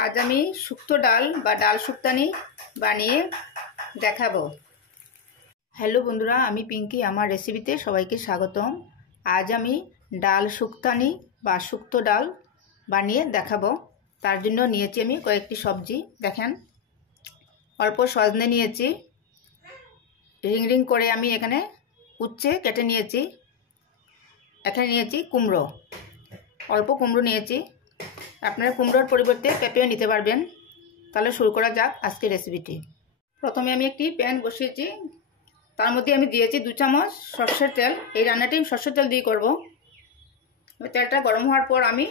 आज আমি শুক্তো ডাল বা ডাল শুক্তানি বানিয়ে দেখাবো। হ্যালো বন্ধুরা, আমি পিঙ্কি, আমার রেসিপিতে সবাইকে স্বাগতম। আজ আমি ডাল শুক্তানি বা শুক্তো ডাল বানিয়ে দেখাবো। তার জন্য নিয়েছি আমি কয়েকটি সবজি। দেখেন, অল্প সজনে নিয়েছি, রিং রিং করে আমি এখানে উচ্ছে কেটে নিয়েছি। এখানে নিয়েছি কুমড়ো, অল্প কুমড়ো নিয়েছি। আপনারা কুমড়োর পরিবর্তে পেঁপেও নিতে পারবেন। তাহলে শুরু করা যাক আজকের রেসিপিটি। প্রথমে আমি একটি প্যান বসিয়েছি, তার মধ্যে আমি দিয়েছি 2 চামচ সর্ষের তেল। এই রান্নাটি সর্ষের তেল দিয়ে করব। তেলটা গরম হওয়ার পর আমি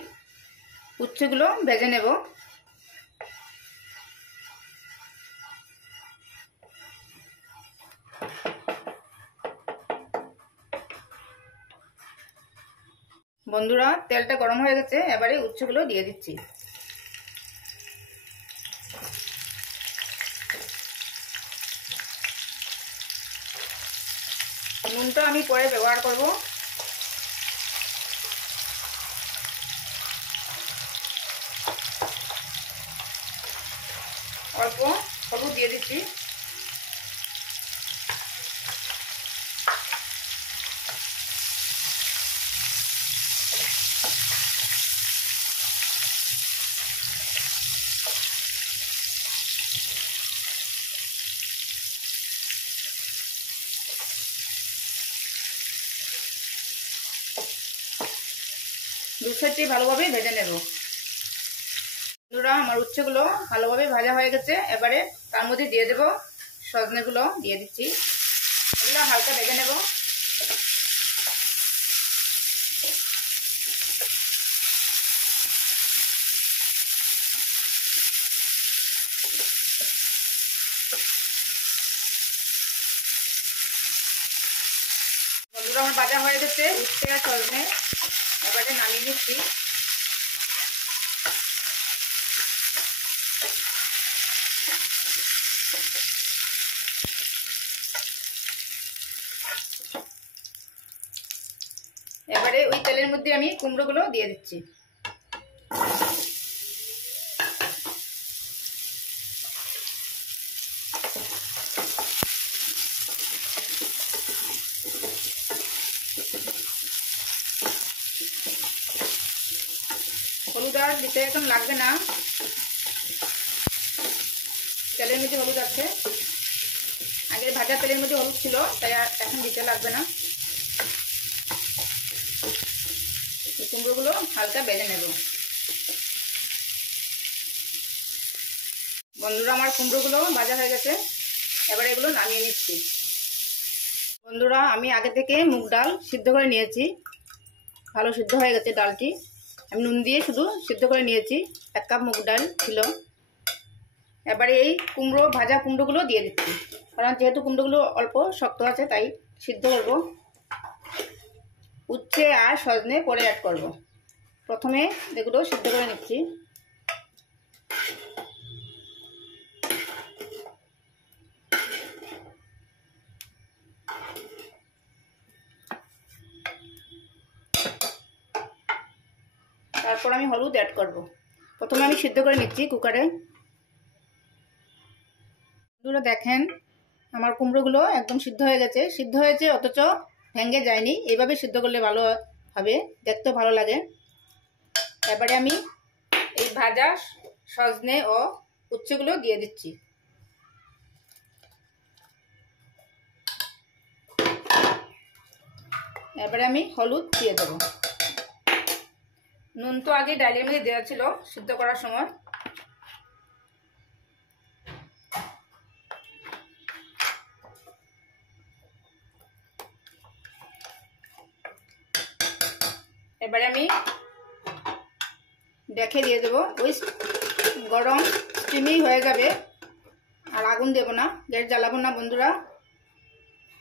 উচ্ছেগুলো ভেজে নেব। বন্ধুরা, তেলটা গরম হয়ে গেছে, এবারে উচ্ছেগুলো দিয়ে দিচ্ছি। নুনটা আমি পরে ব্যবহার করব। অল্প হলুদ দিয়ে দিচ্ছি। দু সাইডটি ভালোভাবে ভেজে নেব। বন্ধুরা, আমার উচ্ছেগুলো ভালোভাবে ভাজা হয়ে গেছে। এবারে তার মধ্যে দিয়ে দেব সজনেগুলো, দিয়ে দিচ্ছি। এগুলো হালকা ভেজে নেব। বন্ধুরা, আমার ভাজা হয়ে গেছে উচ্ছে আর সজনে। এবারে নামিয়ে নিচ্ছি। এবারে ওই তেলের মধ্যে আমি কুমড়োগুলো দিয়ে দিচ্ছি। হলুদ আর দিতে এখন লাগবে না, তেলের মধ্যে হলুদ আছে। আগে ভাজা তেলের মধ্যে হলুদ ছিল, তাই এখন দিতে লাগবে না। কুমড়োগুলো হালকা ভেজে নেব। বন্ধুরা, আমার কুমড়োগুলো ভাজা হয়ে গেছে। এবার এগুলো নামিয়ে নিচ্ছি। বন্ধুরা, আমি আগে থেকে মুগ ডাল সিদ্ধ করে নিয়েছি। ভালো সিদ্ধ হয়ে গেছে ডালটি। আমি নুন দিয়ে শুধু সিদ্ধ করে নিয়েছি। 1 কাপ মুগ ডাল ছিল। এবারে এই ভাজা কুমড়োগুলো দিয়ে দিচ্ছি, কারণ যেহেতু কুমড়োগুলো অল্প শক্ত আছে তাই সিদ্ধ করব। উচ্ছে আর সজনে পরে অ্যাড করব। প্রথমে এগুলো সিদ্ধ করে নিচ্ছি। তারপর আমি হলুদ অ্যাড করব। প্রথমে আমি সিদ্ধ করে নিচ্ছি কুকারে। বন্ধুরা দেখেন, আমার কুমড়োগুলো একদম সিদ্ধ হয়ে গেছে। সিদ্ধ হয়েছে অথচ ভেঙে যায়নি। এইভাবে সিদ্ধ করলে ভালো হবে, দেখতেও ভালো লাগে। এবারে আমি এই ভাজা সজনে ও উচ্ছেগুলো দিয়ে দিচ্ছি। এবারে আমি হলুদ দিয়ে দেবো। নুন তো আগে ডালের মধ্যে দেওয়া ছিল সিদ্ধ করার সময়। এবারে আমি দেখে দিয়ে দেবো। ওই গরম স্টিমই হয়ে যাবে, আর আগুন দেব না, গ্যাস জ্বালাবো না বন্ধুরা।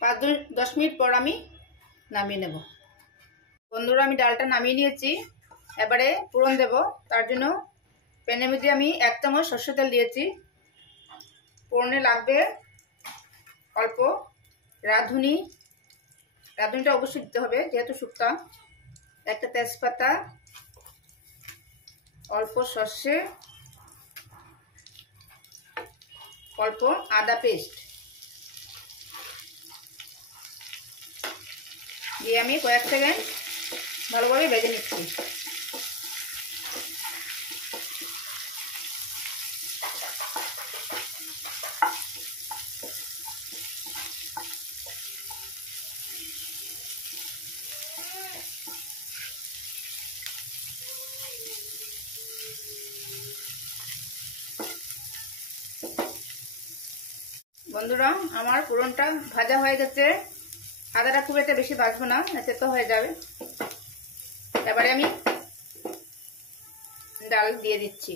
5-10 মিনিট পর আমি নামিয়ে নেব। বন্ধুরা, আমি ডালটা নামিয়ে নিয়েছি। এবারে ফোড়ন দেব। তার জন্য প্যানের মধ্যে আমি 1 চামচ সরষের তেল দিয়েছি। ফোড়নে লাগবে অল্প রাঁধুনি। রাঁধুনিটা অবশ্যই দিতে হবে যেহেতু শুক্তা। 1টা তেজপাতা, অল্প সর্ষে, অল্প আদা পেস্ট দিয়ে আমি কয়েক সেকেন্ড ভালোভাবে ভেজে নিচ্ছি। বন্ধুরা, আমার পুরনটা ভাজা হয়ে গেছে। আদাটা খুব একটা বেশি ভাজবো না, এতে তো হয়ে যাবে। এবারে আমি ডাল দিয়ে দিচ্ছি।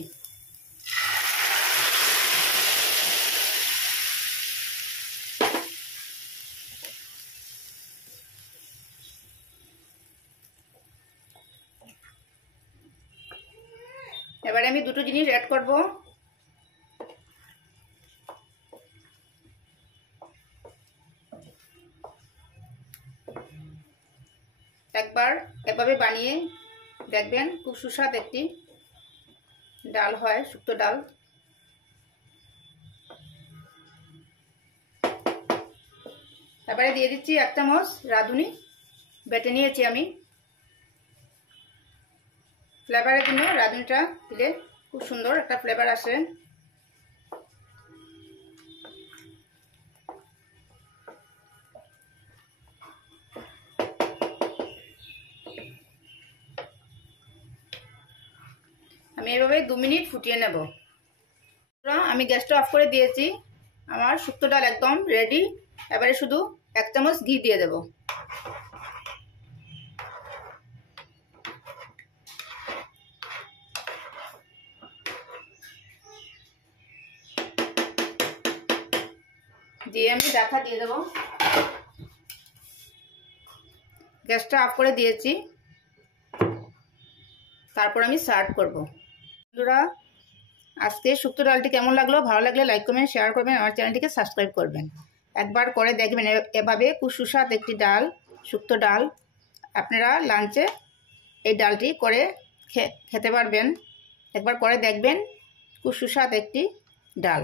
এবারে আমি দুটো জিনিস অ্যাড করব। একবার এভাবে বানিয়ে দেখবেন, খুব সুস্বাদু একটি ডাল হয়, শুক্তো ডাল। তারপরে দিয়ে দিচ্ছি 1 চামচ রাঁধুনি বেটে নিয়েছি আমি। ফ্লেভারের জন্য রাঁধুনিটা দিলে খুব সুন্দর একটা ফ্লেভার আসে। আমি এভাবে 2 মিনিট ফুটিয়ে নেব। আমি গ্যাসটা অফ করে দিয়েছি। আমার শুক্তো ডাল একদম রেডি। এবারে শুধু 1 চামচ ঘি দিয়ে দেব। দিয়ে আমি ঢাকা দিয়ে দেব। গ্যাসটা অফ করে দিয়েছি। তারপর আমি সার্ভ করব। বন্ধুরা, আজকে শুক্তো ডালটি কেমন লাগলো? ভালো লাগলে লাইক করবেন, শেয়ার করবেন, আমার চ্যানেলটিকে সাবস্ক্রাইব করবেন। একবার করে দেখবেন এভাবে খুব সুস্বাদু একটি ডাল, শুক্তো ডাল। আপনারা লাঞ্চে এই ডালটি করে খেতে পারবেন। একবার করে দেখবেন, খুব সুস্বাদু একটি ডাল।